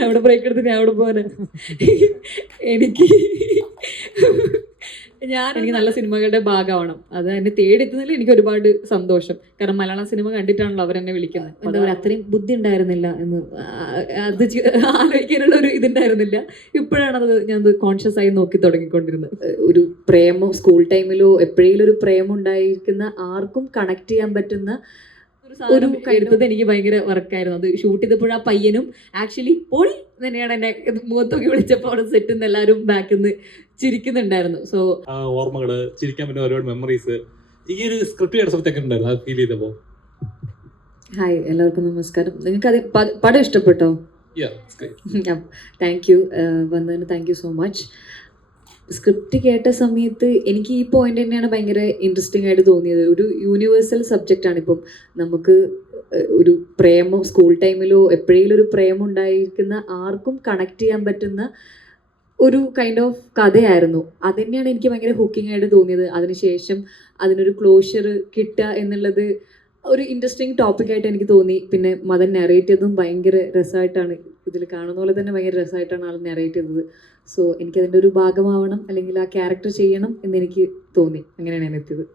ഞാൻ അവിടെ ബ്രേക്ക് എടുത്ത് ഞാൻ അവിടെ പോകാനാ എനിക്ക് ഞാൻ എനിക്ക് നല്ല സിനിമകളുടെ ഭാഗമാവണം. അത് എന്നെ തേടിയെത്തുന്നതിൽ എനിക്ക് ഒരുപാട് സന്തോഷം. കാരണം മലയാളം സിനിമ കണ്ടിട്ടാണല്ലോ അവരെന്നെ വിളിക്കുന്നത്. എന്താ പറയുക അത്രയും ബുദ്ധി ഉണ്ടായിരുന്നില്ല എന്ന് അത് ആലോചിക്കാനുള്ള ഒരു ഇതുണ്ടായിരുന്നില്ല. ഇപ്പോഴാണ് അത് ഞാൻ കോൺഷ്യസ് ആയി നോക്കി തുടങ്ങിക്കൊണ്ടിരുന്നത്. ഒരു പ്രേമം സ്കൂൾ ടൈമിലോ എപ്പോഴെങ്കിലും ഒരു പ്രേമം ഉണ്ടായിരിക്കുന്ന ആർക്കും കണക്ട് ചെയ്യാൻ പറ്റുന്ന ഒരു എടുത്തത് എനിക്ക് ഭയങ്കര വർക്കായിരുന്നു. അത് ഷൂട്ട് ചെയ്തപ്പോൾ ആ പയ്യനും ആക്ച്വലി പൊളി തന്നെയാണ് എന്നെ മുഖത്തൊക്കെ വിളിച്ചപ്പോൾ അവിടെ സെറ്റിൽ നിന്ന് എല്ലാവരും ബാക്കിൽ നിന്ന് ചിരിക്കുന്നുണ്ടായിരുന്നു. സോ ഓർമ്മകൾ ചിരിക്കാൻ പറ്റുന്ന ഒരുപാട് മെമ്മറീസ് ഈ ഒരു സ്ക്രിപ്റ്റ് ഉണ്ടായിരുന്നു? അത് ഫീൽ ചെയ്തപ്പോ? ഹായ് എല്ലാവർക്കും നമസ്കാരം. നിങ്ങൾക്ക് അത് പടം ഇഷ്ടപ്പെട്ടോ? താങ്ക് യു വന്നതിന് thank you so much script കേട്ട സമയത്ത് എനിക്ക് ഈ പോയിന്റ് തന്നെയാണ് ഭയങ്കര ഇൻട്രസ്റ്റിംഗ് ആയിട്ട് തോന്നിയത്. ഒരു യൂണിവേഴ്സൽ സബ്ജക്റ്റ് ആണ് ഇപ്പം നമുക്ക് ഒരു പ്രേമം സ്കൂൾ ടൈമിലോ എപ്പോഴെങ്കിലും ഒരു പ്രേമം ഉണ്ടായിരിക്കുന്ന ആർക്കും കണക്ട് ചെയ്യാൻ പറ്റുന്ന ഒരു കൈൻഡ് ഓഫ് കഥയായിരുന്നു. അതന്നെയാണ് എനിക്ക് ഭയങ്കര ഹുക്കിംഗ് ആയിട്ട് തോന്നിയത്. അതിനുശേഷം അതിനൊരു ക്ലോഷർ കിട്ടുക എന്നുള്ളത് ഒരു ഇൻട്രസ്റ്റിംഗ് ടോപ്പിക്കായിട്ട് എനിക്ക് തോന്നി. പിന്നെ മദൻ നെറേറ്റ് ചെയ്തതും ഭയങ്കര രസമായിട്ടാണ് ഇതിൽ കാണുന്ന പോലെ തന്നെ ഭയങ്കര രസമായിട്ടാണ് ആൾ നെറേറ്റ് ചെയ്തത്. സോ എനിക്ക് എനിക്കതിന്റെ ഒരു ഭാഗമാവണം അല്ലെങ്കിൽ ആ ക്യാരക്ടർ ചെയ്യണം എന്ന് എനിക്ക് തോന്നി. അങ്ങനെയാണ് ഞാൻ എത്തിയത്.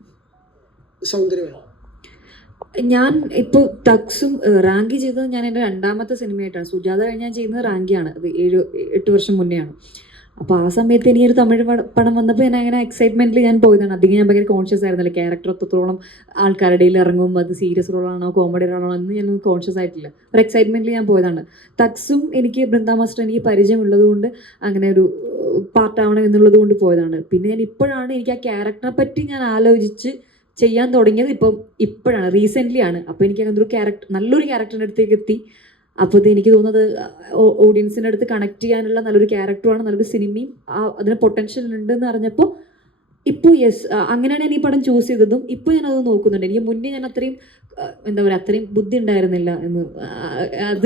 ഞാൻ ഇപ്പോൾ തക്സും റാങ്കി ചെയ്തത് ഞാൻ എന്റെ രണ്ടാമത്തെ സിനിമയായിട്ടാണ്. സുജാത കഴിഞ്ഞ് ഞാൻ ചെയ്യുന്നത് റാങ്കിയാണ്. അത് ഏഴ് എട്ട് വർഷം മുന്നെയാണ്. അപ്പോൾ ആ സമയത്ത് എനിക്കൊരു തമിഴ് പട- വന്നപ്പോൾ ഞാൻ അങ്ങനെ എക്സൈറ്റ്മെന്റിൽ ഞാൻ പോയതാണ്. അധികം ഞാൻ ഭയങ്കര കോൺഷ്യസ് ആയിരുന്നില്ല. ക്യാരക്ടർ എത്രത്തോളം ആൾക്കാരുടെ ഇടയിൽ ഇറങ്ങും അത് സീരിയസ് റോളാണോ കോമഡി റോളാണോ എന്ന് ഞാൻ കോൺഷ്യസ് ആയിട്ടില്ല. ഒരു എക്സൈറ്റ്മെന്റിൽ ഞാൻ പോയതാണ്. തക്സും എനിക്ക് ബൃന്ദ മാസ്റ്റർ എനിക്ക് പരിചയമുള്ളത് കൊണ്ട് അങ്ങനെ ഒരു പാർട്ടാവണം എന്നുള്ളത് കൊണ്ട് പോയതാണ്. പിന്നെ ഞാൻ ഇപ്പോഴാണ് എനിക്ക് ആ ക്യാരക്ടറെ പറ്റി ഞാൻ ആലോചിച്ച് ചെയ്യാൻ തുടങ്ങിയത്. ഇപ്പം ഇപ്പോഴാണ് റീസെന്റ്ലി ആണ്. അപ്പോൾ എനിക്ക് അങ്ങനത്തെ ഒരു ക്യാരക്ടർ നല്ലൊരു ക്യാരക്ടറിന്റെ അടുത്തേക്ക് എത്തി. അപ്പോൾ ഇത് എനിക്ക് തോന്നുന്നത് ഓഡിയൻസിന്റെ അടുത്ത് കണക്ട് ചെയ്യാനുള്ള നല്ലൊരു ക്യാരക്ടറാണ് നല്ലൊരു സിനിമയും അതിന് പൊട്ടൻഷ്യൽ ഉണ്ടെന്ന് അറിഞ്ഞപ്പോൾ ഇപ്പോൾ യെസ് അങ്ങനെയാണ് ഞാൻ ഈ പടം ചൂസ് ചെയ്തതും. ഇപ്പോൾ ഞാനത് നോക്കുന്നുണ്ട്. എനിക്ക് മുന്നേ ഞാൻ അത്രയും എന്താ പറയുക അത്രയും ബുദ്ധി ഉണ്ടായിരുന്നില്ല എന്ന് അത്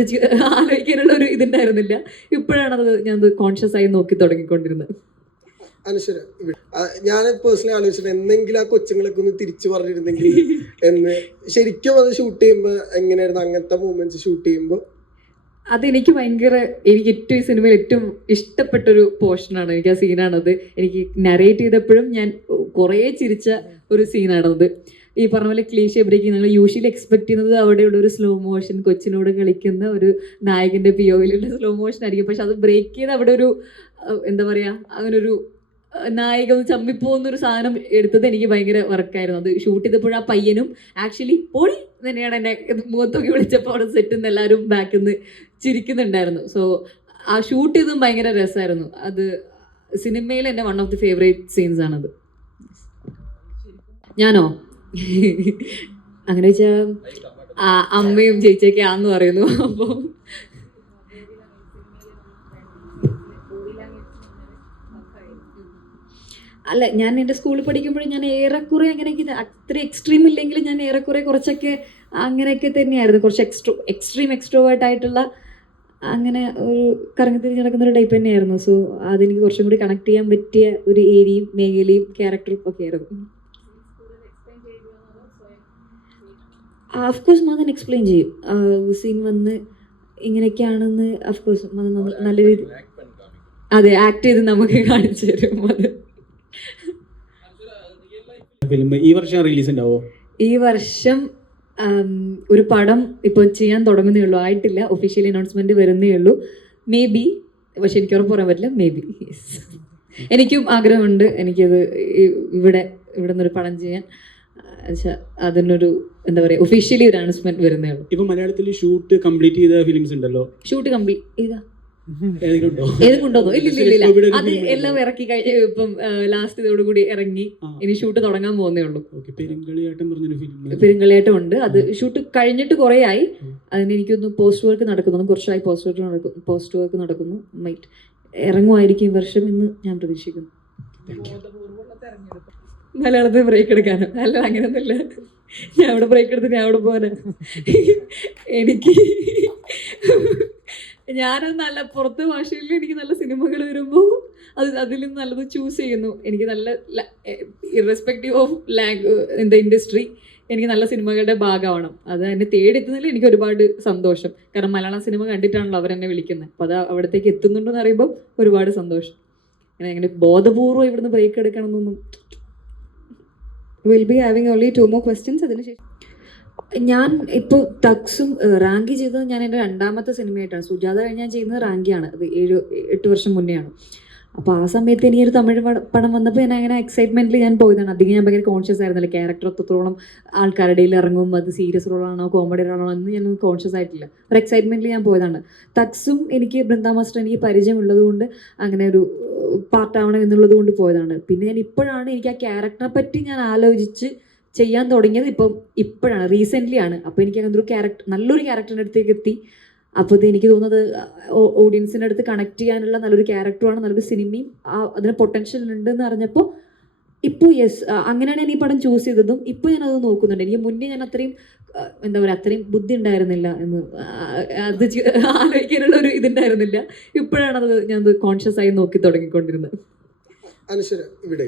ആലോചിക്കാനുള്ള ഒരു ഇതുണ്ടായിരുന്നില്ല. ഇപ്പോഴാണ് അത് ഞാൻ കോൺഷ്യസ് ആയി നോക്കി തുടങ്ങിക്കൊണ്ടിരുന്നത്. അനശ്വര ഞാൻ പേഴ്സണലി ആലോചിച്ചിട്ട് എന്തെങ്കിലും ആ കൊച്ചുങ്ങളൊക്കെ ഒന്ന് തിരിച്ചു പറഞ്ഞിരുന്നെങ്കിൽ എന്ന് ശരിക്കും അത് ഷൂട്ട് ചെയ്യുമ്പോൾ എങ്ങനെയായിരുന്നു? അങ്ങനത്തെ മൂമെന്റ്സ് ഷൂട്ട് ചെയ്യുമ്പോൾ അതെനിക്ക് ഭയങ്കര എനിക്ക് ഏറ്റവും ഈ സിനിമയിൽ ഏറ്റവും ഇഷ്ടപ്പെട്ടൊരു പോർഷനാണ്. എനിക്ക് ആ സീനാണത്. എനിക്ക് നരേറ്റ് ചെയ്തപ്പോഴും ഞാൻ കുറേ ചിരിച്ച ഒരു സീനാണത്. ഈ പറഞ്ഞ പോലെ ക്ലീഷ ബ്രേക്കിംഗ് നിങ്ങൾ യൂഷ്വലി എക്സ്പെക്ട് ചെയ്യുന്നത് അവിടെയുള്ള ഒരു സ്ലോ മോഷൻ കൊച്ചിനോട് കളിക്കുന്ന ഒരു നായകന്റെ പിയോയിലുള്ള സ്ലോ മോഷൻ ആയിരിക്കും. പക്ഷെ അത് ബ്രേക്ക് ചെയ്ത് അവിടെ ഒരു എന്താ പറയുക അങ്ങനെ അഹ് നായിക ഒരു സാധനം എടുത്തത് എനിക്ക് ഭയങ്കര വർക്കായിരുന്നു. അത് ഷൂട്ട് ചെയ്തപ്പോൾ ആ പയ്യനും ആക്ച്വലി പൊളി തന്നെയാണ് എന്നെ മുഖത്തൊക്കെ വിളിച്ചപ്പോൾ അവിടെ സെറ്റിൽ നിന്ന് എല്ലാവരും ബാക്കിൽ നിന്ന് ചിരിക്കുന്നുണ്ടായിരുന്നു. സോ ആ ഷൂട്ട് ചെയ്തതും ഭയങ്കര രസമായിരുന്നു അത് സിനിമയിൽ എന്റെ one of the favourite scenes ആണത്. ഞാനോ? അങ്ങനെ വെച്ചാൽ അമ്മയും ചേച്ചിയൊക്കെ ആന്ന് പറയുന്നു. അപ്പോൾ അല്ല ഞാൻ എന്റെ സ്കൂളിൽ പഠിക്കുമ്പോഴും ഞാൻ ഏറെക്കുറെ അങ്ങനെയൊക്കെ അത്ര എക്സ്ട്രീം ഇല്ലെങ്കിലും ഞാൻ ഏറെക്കുറെ കുറച്ചൊക്കെ അങ്ങനെയൊക്കെ തന്നെയായിരുന്നു. കുറച്ച് എക്സ്ട്രോ എക്സ്ട്രീം എക്സ്ട്രോവേർട്ട് ആയിട്ടുള്ള അങ്ങനെ ഒരു കറങ്ങിത്തിരിഞ്ഞ് നടക്കുന്ന ഒരു ടൈപ്പ് തന്നെയായിരുന്നു. സോ അതെനിക്ക് കുറച്ചും കൂടി കണക്ട് ചെയ്യാൻ പറ്റിയ ഒരു ഏരിയയും മേഖലയും ക്യാരക്ടറും ഒക്കെ ആയിരുന്നു. അഫ്കോഴ്സ് മദൻ എക്സ്പ്ലെയിൻ ചെയ്യും. സീൻ വന്ന് ഇങ്ങനെയൊക്കെയാണെന്ന് അഫ്കോഴ്സ് മദൻ നന്ന- നല്ല രീതി അതെ ആക്ട് ചെയ്ത് നമുക്ക് കാണിച്ചു തരും അത് ഫിലിം ഈ വർഷം റിലീസ് ഉണ്ടാവോ ഈ വർഷം ഒരു പടം ഇപ്പോൾ ചെയ്യാൻ തുടങ്ങുന്നേ ഉള്ളൂ. ആയിട്ടില്ല. ഒഫീഷ്യൽ അനൗൺസ്മെന്റ് വരുന്നേ ഉള്ളൂ. മേ ബി പക്ഷെ എനിക്ക് ഉറപ്പ് പറയാൻ പറ്റില്ല. മേ ബി എനിക്കും ആഗ്രഹമുണ്ട് എനിക്കത് ഇവിടെ ഇവിടെ നിന്നൊരു പടം ചെയ്യാൻ. അതിനൊരു എന്താ പറയുക ഒഫീഷ്യലി ഒരു അനൗൺസ്മെന്റ് വരുന്നേ ഉള്ളൂ. ഇപ്പൊ മലയാളത്തിൽ ഷൂട്ട് കംപ്ലീറ്റ് ചെയ്ത ഫിലിംസ് ഉണ്ടല്ലോ ഷൂട്ട് കംപ്ലീറ്റ് ഇതാ. ഉണ്ടോ ഇല്ല ഇല്ല, ഇല്ല അത് എല്ലാം ഇറക്കി കഴിഞ്ഞ ഇപ്പം ലാസ്റ്റ് ഇതോടുകൂടി ഇറങ്ങി ഇനി ഷൂട്ട് തുടങ്ങാൻ പോകുന്നേ ഉള്ളൂ. പെരുങ്കളിയാട്ടം ഉണ്ട്. അത് ഷൂട്ട് കഴിഞ്ഞിട്ട് കുറേ ആയി. അതിന് എനിക്കൊന്ന് പോസ്റ്റ് വർക്ക് നടക്കുന്നു. കുറച്ചായി പോസ്റ്റ് വർക്ക് നടക്കുന്നു പോസ്റ്റ് വർക്ക് നടക്കുന്നു. മൈറ്റ് ഇറങ്ങുമായിരിക്കും ഈ വർഷം എന്ന് ഞാൻ പ്രതീക്ഷിക്കുന്നു. മലയാളത്തിൽ ബ്രേക്ക് എടുക്കാനോ? അല്ല അങ്ങനെയൊന്നുമില്ല ഞാൻ അവിടെ ബ്രേക്ക് എടുത്ത് ഞാൻ അവിടെ പോകാനാ എനിക്ക് ഞാനത് നല്ല പുറത്ത് ഭാഷയിൽ എനിക്ക് നല്ല സിനിമകൾ വരുമ്പോൾ അത് നിന്ന് നല്ലത് ചൂസ് ചെയ്യുന്നു. എനിക്ക് നല്ല ഇറസ്പെക്റ്റീവ് ഓഫ് ലാങ് എന്താ ഇൻഡസ്ട്രി എനിക്ക് നല്ല സിനിമകളുടെ ഭാഗമാവണം. അത് എന്നെ തേടിയെത്തുന്നതിൽ എനിക്ക് ഒരുപാട് സന്തോഷം. കാരണം മലയാള സിനിമ കണ്ടിട്ടാണല്ലോ അവരെന്നെ വിളിക്കുന്നത് അപ്പോൾ അത് അവിടത്തേക്ക് എത്തുന്നുണ്ടെന്ന് പറയുമ്പോൾ ഒരുപാട് സന്തോഷം. അങ്ങനെ അങ്ങനെ ബോധപൂർവം ഇവിടുന്ന് break എടുക്കണമെന്നൊന്നും will be having only two more questions അതിനുശേഷം ഞാൻ ഇപ്പോൾ തക്സും റാങ്കി ചെയ്തത് ഞാൻ എന്റെ രണ്ടാമത്തെ സിനിമയായിട്ടാണ്. സുജാത കഴിഞ്ഞ് ഞാൻ ചെയ്യുന്നത് റാങ്കിയാണ്. അത് ഏഴ് എട്ട് വർഷം മുന്നെയാണ്. അപ്പോൾ ആ സമയത്ത് എനിക്കൊരു തമിഴ് പടം വന്നപ്പോൾ ഞാൻ അങ്ങനെ എക്സൈറ്റ്മെന്റിൽ ഞാൻ പോയതാണ്. അധികം ഞാൻ ഭയങ്കര കോൺഷ്യസ് ആയിരുന്നില്ല. ക്യാരക്ടർ എത്രത്തോളം ആൾക്കാരുടെ ഇടയിൽ ഇറങ്ങും അത് സീരിയസ് റോളാണോ കോമഡി റോളാണോ എന്ന് ഞാൻ കോൺഷ്യസ് ആയിട്ടില്ല. ഒരു എക്സൈറ്റ്മെന്റിൽ ഞാൻ പോയതാണ്. തക്സും എനിക്ക് ബൃന്ദ മാസ്റ്റർ എനിക്ക് പരിചയമുള്ളത് കൊണ്ട് അങ്ങനെ ഒരു പാർട്ടാവണം എന്നുള്ളത് കൊണ്ട് പോയതാണ്. പിന്നെ ഞാൻ ഇപ്പോഴാണ് എനിക്ക് ആ ക്യാരക്ടറെ പറ്റി ഞാൻ ആലോചിച്ച് ചെയ്യാൻ തുടങ്ങിയത് ഇപ്പം ഇപ്പോഴാണ് റീസെന്റ്ലി ആണ് അപ്പോൾ എനിക്ക് അങ്ങനെ ഒരു ക്യാരക്ടർ നല്ലൊരു ക്യാരക്ടറിന്റെ അടുത്തേക്ക് എത്തി. അപ്പോൾ ഇത് എനിക്ക് തോന്നുന്നത് ഓഡിയൻസിന്റെ അടുത്ത് കണക്ട് ചെയ്യാനുള്ള നല്ലൊരു ക്യാരക്ടറാണ് നല്ലൊരു സിനിമയും അതിന് പൊട്ടൻഷ്യൽ ഉണ്ടെന്ന് അറിഞ്ഞപ്പോൾ ഇപ്പോൾ യെസ് അങ്ങനെയാണ് ഞാൻ ഈ പടം ചൂസ് ചെയ്തതും. ഇപ്പോൾ ഞാനത് നോക്കുന്നുണ്ട്. എനിക്ക് മുന്നേ ഞാൻ അത്രയും എന്താ പറയുക അത്രയും ബുദ്ധി ഉണ്ടായിരുന്നില്ല എന്ന് അത് ആലോചിക്കാനുള്ള ഒരു ഇതുണ്ടായിരുന്നില്ല. ഇപ്പോഴാണ് അത് ഞാൻ കോൺഷ്യസ് ആയി നോക്കി തുടങ്ങിക്കൊണ്ടിരുന്നത്. ഇവിടെ.